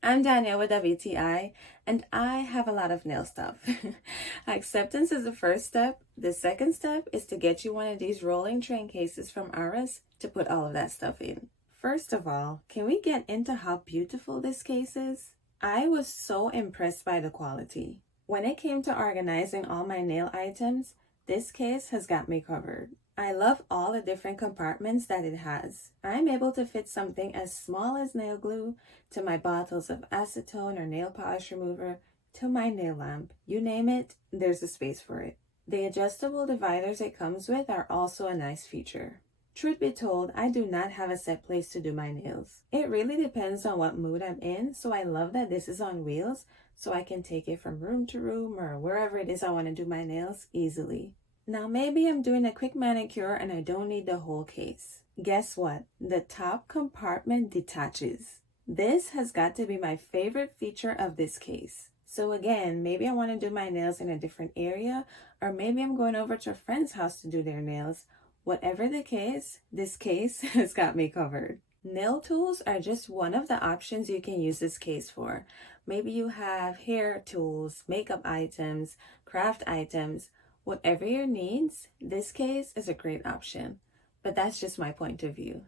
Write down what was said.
I'm Danielle with WTI, and I have a lot of nail stuff. Acceptance is the first step. The second step is to get you one of these rolling train cases from AROUS to put all of that stuff in. First of all, can we get into how beautiful this case is? I was so impressed by the quality. When it came to organizing all my nail items, this case has got me covered. I love all the different compartments that it has. I'm able to fit something as small as nail glue to my bottles of acetone or nail polish remover to my nail lamp. You name it, there's a space for it. The adjustable dividers it comes with are also a nice feature. Truth be told, I do not have a set place to do my nails. It really depends on what mood I'm in, so I love that this is on wheels so I can take it from room to room or wherever it is I want to do my nails easily. Now maybe I'm doing a quick manicure and I don't need the whole case. Guess what? The top compartment detaches. This has got to be my favorite feature of this case. So again, maybe I want to do my nails in a different area, or maybe I'm going over to a friend's house to do their nails. Whatever the case, this case has got me covered. Nail tools are just one of the options you can use this case for. Maybe you have hair tools, makeup items, craft items. Whatever your needs, this case is a great option. But that's just my point of view.